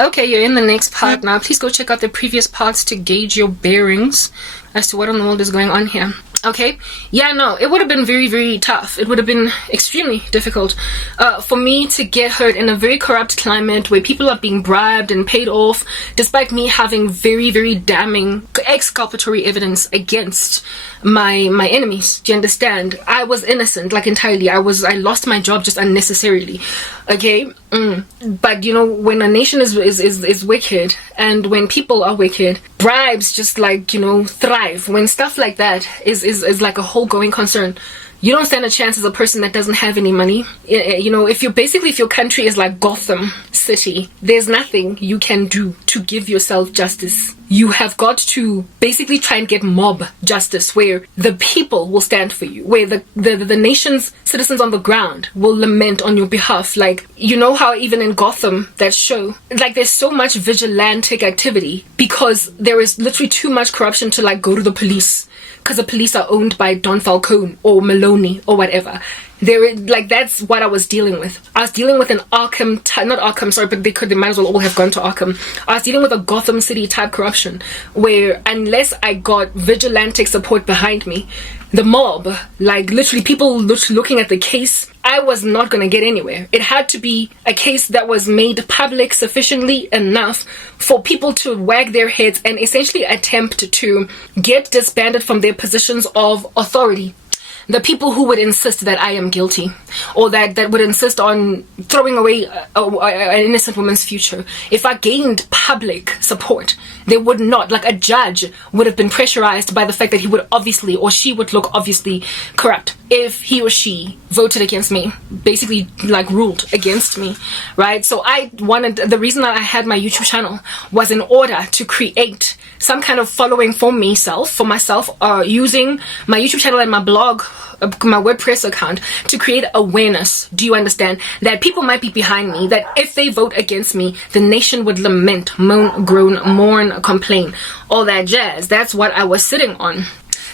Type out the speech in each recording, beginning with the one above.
Okay, you're in the next part now. Please go check out the previous parts to gauge your bearings as to what in the world is going on here. Okay, yeah, no, it would have been very, very tough. It would have been extremely difficult for me to get hurt in a very corrupt climate where people are being bribed and paid off, despite me having very, very damning exculpatory evidence against my enemies. Do you understand? I was innocent, like entirely. I lost my job just unnecessarily. Okay, but you know, when a nation is wicked, and when people are wicked, bribes just like, you know, thrive. When stuff like that is like a whole going concern, you don't stand a chance as a person that doesn't have any money. You know, if your country is like Gotham City, there's nothing you can do to give yourself justice. You have got to basically try and get mob justice, where the people will stand for you, where the nation's citizens on the ground will lament on your behalf. Like, you know how even in Gotham, that show, like, there's so much vigilantic activity because there is literally too much corruption to like go to the police, because the police are owned by Don Falcone or Maloney or whatever. That's what I was dealing with. I was dealing with an Arkham, not Arkham, sorry, but they might as well all have gone to Arkham. I was dealing with a Gotham City type corruption, where unless I got vigilante support behind me, the mob, like literally people looking at the case, I was not going to get anywhere. It had to be a case that was made public sufficiently enough for people to wag their heads and essentially attempt to get disbanded from their positions of authority. The people who would insist that I am guilty, or that would insist on throwing away an innocent woman's future. If I gained public support, they would not, like a judge would have been pressurized by the fact that he would obviously, or she would look obviously corrupt if he or she voted against me, basically like ruled against me, right? So the reason that I had my YouTube channel was in order to create some kind of following for myself, using my YouTube channel and my blog, my WordPress account, to create awareness. Do you understand? That people might be behind me, that if they vote against me, the nation would lament, moan, groan, mourn, complain, all that jazz. That's what I was sitting on.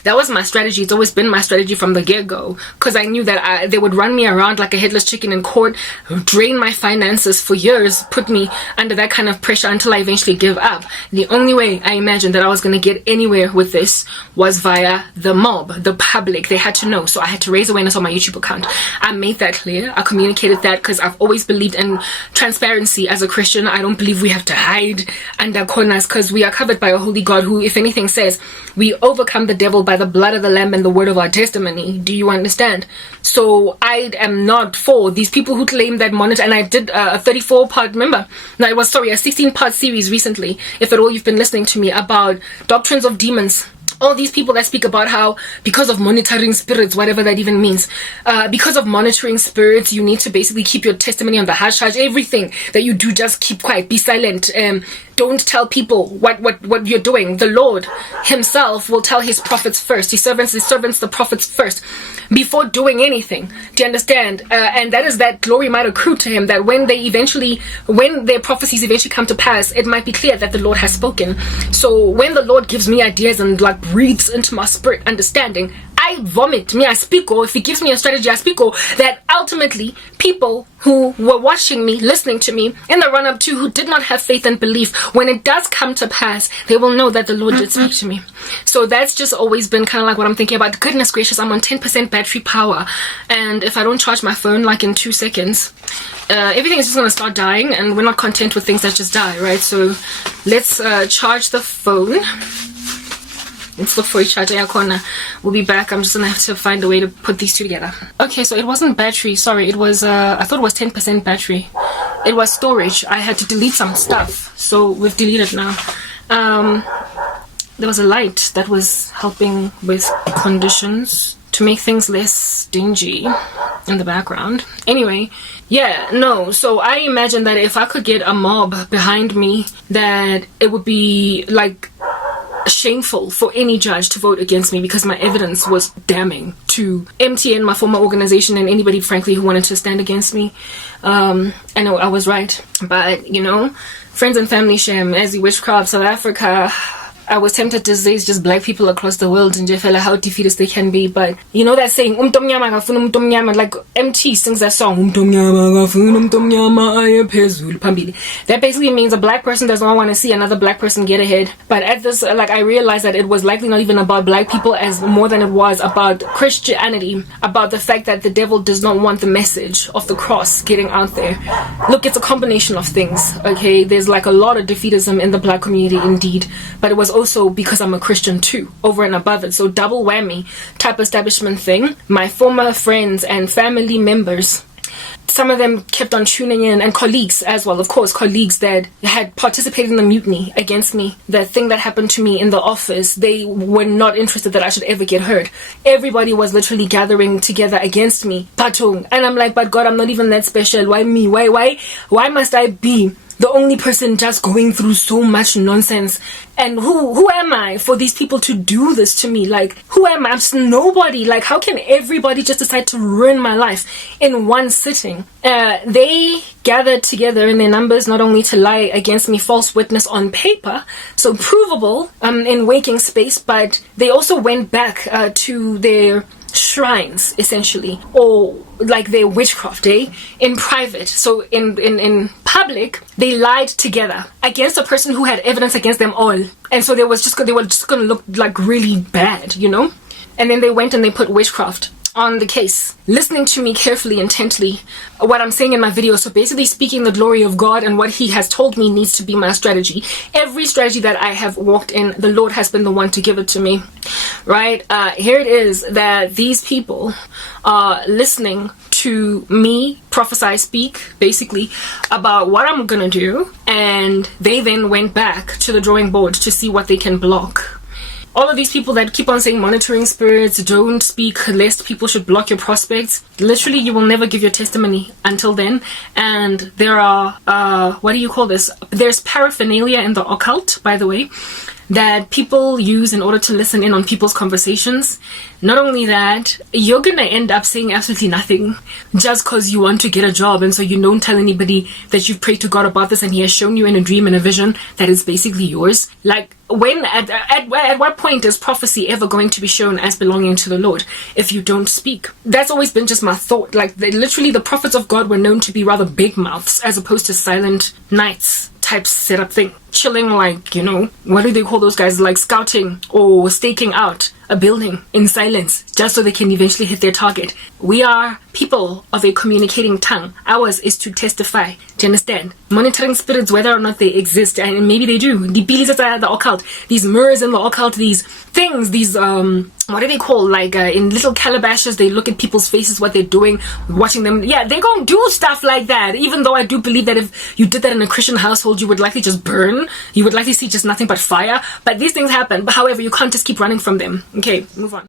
That was my strategy. It's always been my strategy from the get-go, because I knew that they would run me around like a headless chicken in court, drain my finances for years, put me under that kind of pressure until I eventually give up. The only way I imagined that I was going to get anywhere with this was via the mob, the public. They had to know, so I had to raise awareness on my YouTube account. I made that clear. I communicated that because I've always believed in transparency as a Christian. I don't believe we have to hide under corners, because we are covered by a holy God who, if anything, says we overcome the devil by the blood of the Lamb and the word of our testimony. Do you understand? So I am not for these people who claim that monitor. And I did a 34-part, remember? No, it was, sorry, a 16-part series recently, if at all you've been listening to me, about doctrines of demons. All these people that speak about how because of monitoring spirits, whatever that even means, because of monitoring spirits, you need to basically keep your testimony on the hush hush. Everything that you do, just keep quiet, be silent. Don't tell people what you're doing. The Lord himself will tell his prophets first, his servants the prophets first, before doing anything. Do you understand? And that is that glory might accrue to him, that when their prophecies eventually come to pass, it might be clear that the Lord has spoken. So when the Lord gives me ideas and like breathes into my spirit understanding, I vomit. I speak, or if he gives me a strategy, I speak, or that ultimately people who were watching me, listening to me in the run-up to, who did not have faith and belief, when it does come to pass, they will know that the Lord did speak to me. So that's just always been kind of like what I'm thinking about. Goodness gracious, I'm on 10% battery power, and if I don't charge my phone like in 2 seconds, everything is just going to start dying, and we're not content with things that just die, right? So let's charge the phone. Let's look for a charger corner. We'll be back. I'm just gonna have to find a way to put these two together. Okay, so it wasn't battery, sorry, it was I thought it was 10% battery. It was storage. I had to delete some stuff, so we've deleted now. There was a light that was helping with conditions to make things less dingy in the background. Anyway, yeah, no, so I imagine that if I could get a mob behind me, that it would be like shameful for any judge to vote against me, because my evidence was damning to MTN, my former organization, and anybody frankly who wanted to stand against me. I know I was right, but you know, friends and family shame, as the witchcraft, South Africa, I was tempted to say it's just black people across the world and just feel like how defeatist they can be. But you know that saying, like MT sings that song, that basically means a black person does not want to see another black person get ahead. But at this, like, I realized that it was likely not even about black people as more than it was about Christianity, about the fact that the devil does not want the message of the cross getting out there. Look, it's a combination of things, okay? There's like a lot of defeatism in the black community indeed, but it was also because I'm a Christian too, over and above it. So double whammy type establishment thing. My former friends and family members, some of them kept on tuning in, and colleagues as well, of course, colleagues that had participated in the mutiny against me, the thing that happened to me in the office, they were not interested that I should ever get heard. Everybody was literally gathering together against me, Patong. And I'm like, but God, I'm not even that special. Why me? Why must I be the only person just going through so much nonsense? And who am I for these people to do this to me? Like, who am I? I'm just nobody. Like, how can everybody just decide to ruin my life in one sitting? They gathered together in their numbers not only to lie against me, false witness on paper, so provable in waking space, but they also went back to their shrines, essentially, or like their witchcraft, in private. So in public, they lied together against a person who had evidence against them all, and so they were just gonna look like really bad, you know. And then they went and they put witchcraft on the case, listening to me carefully, intently, what I'm saying in my video. So basically speaking the glory of God and what he has told me needs to be my strategy. Every strategy that I have walked in, the Lord has been the one to give it to me, right? Here it is that these people are listening to me prophesy, speak basically about what I'm gonna do, and they then went back to the drawing board to see what they can block. All of these people that keep on saying monitoring spirits, don't speak lest people should block your prospects. Literally, you will never give your testimony until then. And there are, what do you call this? There's paraphernalia in the occult, by the way, that people use in order to listen in on people's conversations. Not only that, you're gonna end up saying absolutely nothing just because you want to get a job, and so you don't tell anybody that you've prayed to God about this and he has shown you in a dream and a vision that is basically yours. Like, when at what point is prophecy ever going to be shown as belonging to the Lord if you don't speak? That's always been just my thought. Like, literally the prophets of God were known to be rather big mouths as opposed to silent knights type setup thing, chilling, like, you know, what do they call those guys, like scouting or staking out a building in silence just so they can eventually hit their target. We are people of a communicating tongue. Ours is to testify. Do you understand? Monitoring spirits, whether or not they exist, and maybe they do. The occult, these mirrors in the occult, these things, these what do they call, like in little calabashes, they look at people's faces, what they're doing, watching them. Yeah, they're gonna do stuff like that. Even though I do believe that if you did that in a Christian household, you would likely just burn. You would likely see just nothing but fire. But these things happen. But however, you can't just keep running from them. Okay, move on.